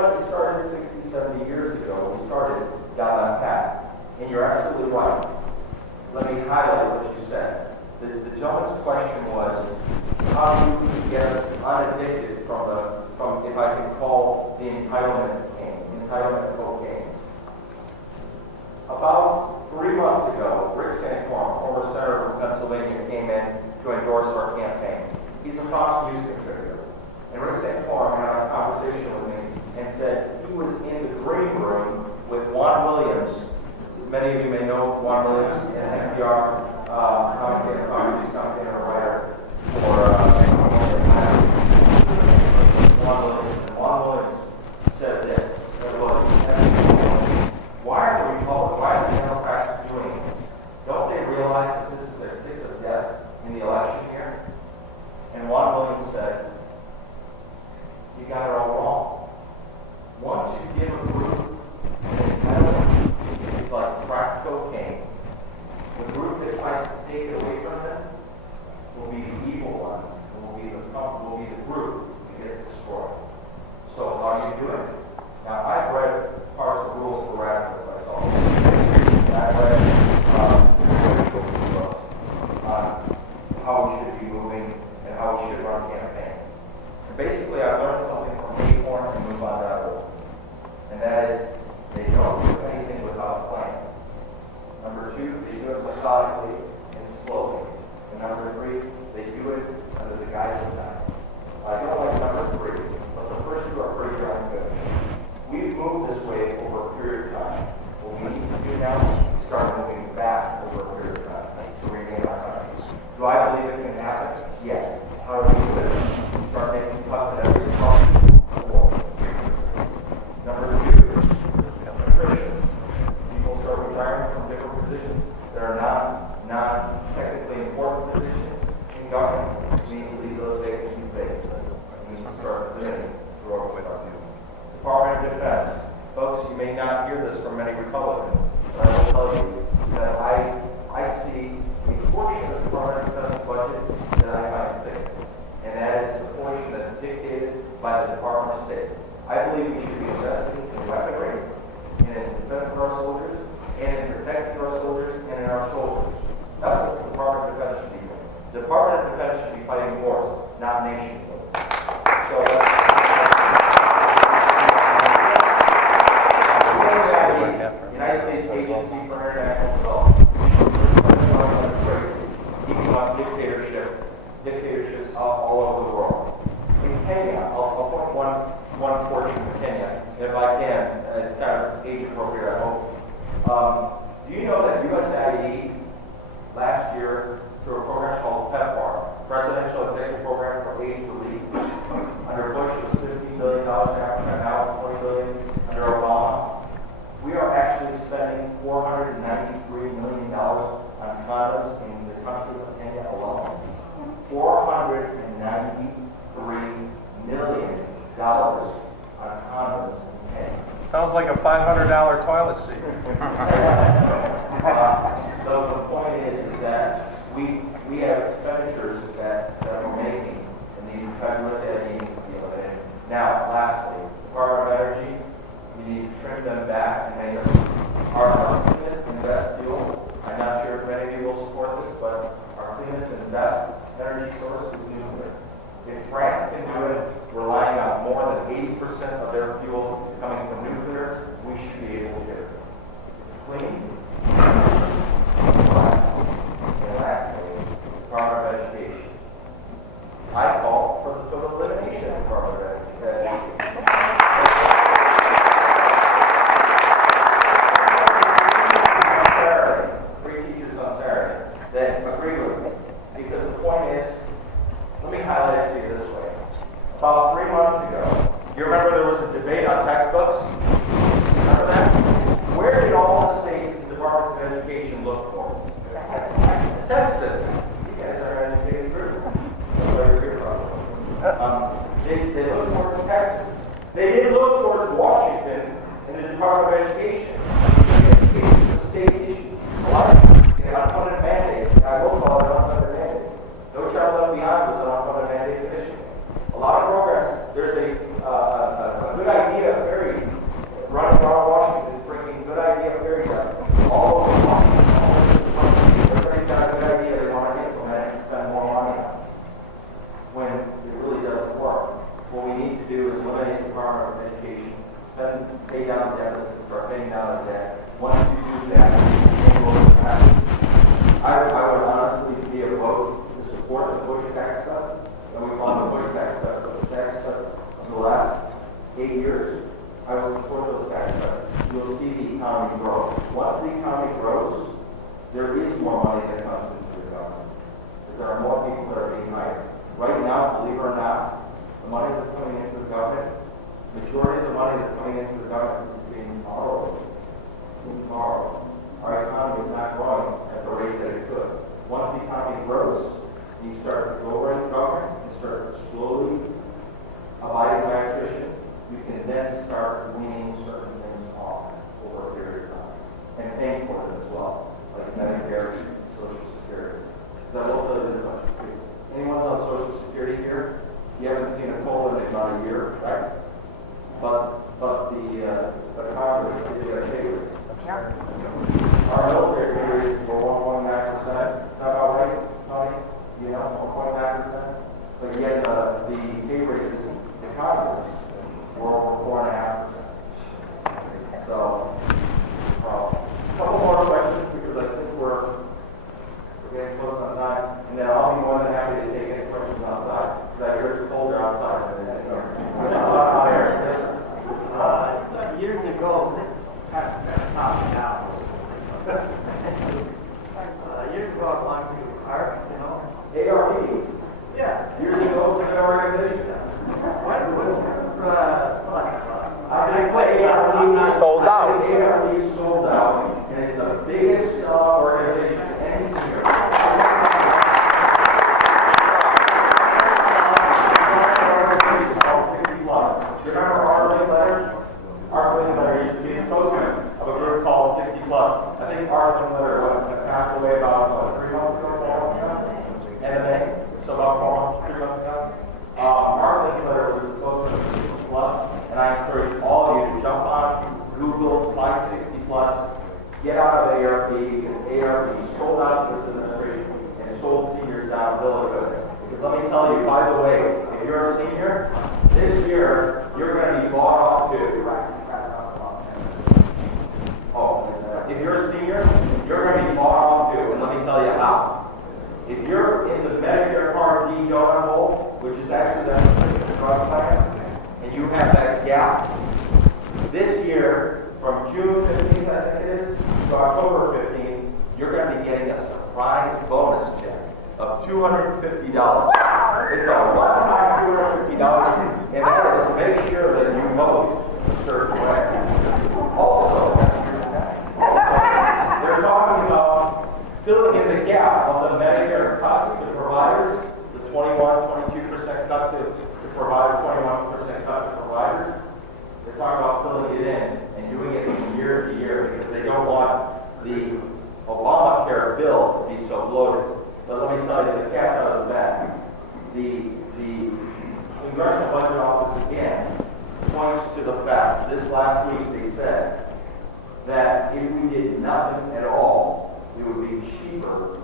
budget started 60, 70 years ago. When we started, got unpacked. And you're absolutely right. Let me highlight what you said. The gentleman's question was, how do you get unaddicted from if I can call the entitlement cocaine? About 3 months ago, Rick Santorum, former senator from Pennsylvania, came in to endorse our campaign. He's a Fox News contributor. And Rick Santorum had a conversation with me and said he was in the green room with Juan Williams. Many of you may know Juan Williams, an NPR commentator, writer for Juan Williams. And Juan Williams said this. Why are the Democrats doing this? Don't they realize that this is their kiss of death in the election year? And Juan Williams said, you got it all wrong. Once you give a group an entitlement, it's like crack cocaine. The group that tries to take it away from them will be the evil ones, and will be the group that gets destroyed. So how are you doing it? Now, I've read parts of the rules for radicals myself. I've read books on how we should be moving and how we should run campaigns. And basically, I learned something from Acorn and MoveOn.org. And that is, they don't do anything without a plan. Number two, they do it methodically and slowly. And number three, they do it under the guise of time. I don't like number three, but the first two are pretty darn good. We've moved this way over a period of time. What we need to do now is start moving back over a period of time to regain our time. Do I believe it can happen? Yes. How do we do it? Start making cuts at every department. Number two, attrition. People start retiring from different positions that are non-technically important positions in government. We need to leave those vacancies vacant. We need to start limiting growth with our people. Department of Defense. Folks, you may not hear this from many Republicans, but I will tell you that I see a portion of the Department of Defense budget that I find sick, and that is the portion that's dictated by the Department of State. I believe we should be investing in weaponry, and in defense of our soldiers, and in protecting our soldiers, and in our soldiers. That's what the Department of Defense should be doing. The Department of Defense should be fighting wars, not nation building. So United States Agency for International Development, keeping on dictatorships all over the world. In Kenya, I'll point one portion of Kenya, if I can. It's kind of age appropriate, I hope. Do you know that USAID last year, through a program called PEPFAR, Presidential Executive Program for AIDS Relief, under Bush it was $15 billion in Africa, now it's $20 billion under Obama. We are actually spending $493 million on condoms in the country of Kenya alone. $493 million on condoms in Kenya. Sounds like a $500 toilet seat. So the point is that we have expenditures that we're making, and the USAID needs to be eliminated. Now, lastly, Department of Energy. We need to trim them back and make them our cleanest and best fuel. I'm not sure if many of you will support this, but our cleanest and best energy source is nuclear. If France can do it, relying on more than 80% of their fuel coming from nuclear, we should be able to do it. Clean. And lastly, Department of Education. I call for the total elimination of Department of Education. That agree with me. Because the point is, let me highlight it to you this way. About 3 months ago, you remember there was a debate on textbooks? Remember that? Where did all the states and Departments of Education look for? Texas. You guys are an educated group. That's why you're here, probably. They looked towards Texas. They didn't look towards Washington and the Department of Education. Education is a state issue. A lot of unfunded mandate. I will call it an unfunded mandate. No Child Left Behind was an unfunded mandate in Michigan. A lot of programs, there's a good idea, pay down deficits, start paying down the debt. Once you do that, you will pass. I would honestly be a vote to support the Bush tax cut, and we call the Bush tax cut, but the tax cut of the last 8 years, I would support those tax cuts. You'll see the economy grow. Once the economy grows, there is more money that comes into the government. There are more people that are being hired. Right now, believe it or not, the money that's coming into the government, majority of the money that's coming into the government is being borrowed. Our economy is not growing at the rate that it could. Once the economy grows, you start lowering government and start slowly abiding by attrition. You can then start weaning certain things off over a period of time and paying for them as well, like Medicare, Social Security. That will tell you this much. Anyone on Social Security here? You haven't seen a COLA in about a year, right? But the Congress did get a pay raise. Our military pay raises were 1.9%. Is that about right, Tony? You know, 1.9%. But yet the pay raises in Congress were over 4.5%. So, a couple more questions because I think we're getting close on time, and then I'll be more than happy to take any questions outside. Because I hear it's colder outside than it is here. Years ago, years ago, I belonged to ARC, you know. ARP. Yeah. Years ago, it's an organization. Sold out. ARP sold out, and it's the biggest organization in any year. Remember our letter? Our letter used to be a token of a group called 60 Plus. I think our letter passed away about 3 months ago, 4 months ago. MMA, so about 3 months ago. Our letter was a token of 60 Plus, and I encourage all of you to jump on Google, find 60 Plus, get out of ARP, because ARP sold out to this administration and sold seniors down really good. Because let me tell you, by the way, if you're a senior, this year, you're going to be bought off too. If you're a senior, you're going to be bought off too, and let me tell you how. If you're in the Medicare Part D donut hole, which is actually the drug plan, and you have that gap, this year, from June 15th, I think it is, to October 15th, you're going to be getting a surprise bonus check of $250. It's a one-time $250, and that is to make sure that you vote a certain way. Also, they're talking about filling in the gap of the Medicare cuts to providers, the 22% cut to providers, 21% cut to providers. They're talking about filling it in and doing it from year to year because they don't want the Obamacare bill to be so bloated. But let me tell you, the cat's out of the bag. The Congressional Budget Office again points to the fact, this last week they said, that if we did nothing at all, it would be cheaper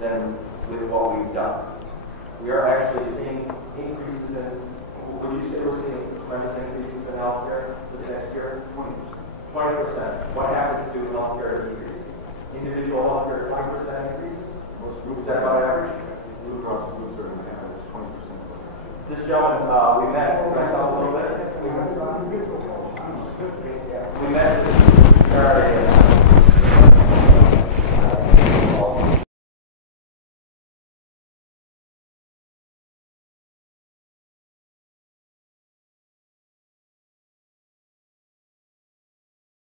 than with what we've done. We are actually seeing increases in, would you say we're seeing tremendous increases in healthcare this next year? 20%. What happens to healthcare increases? Individual healthcare, 20% increases? Is that about average? Blue Cross Blue Shield is 20%. This gentleman, we met, can I talk a little bit?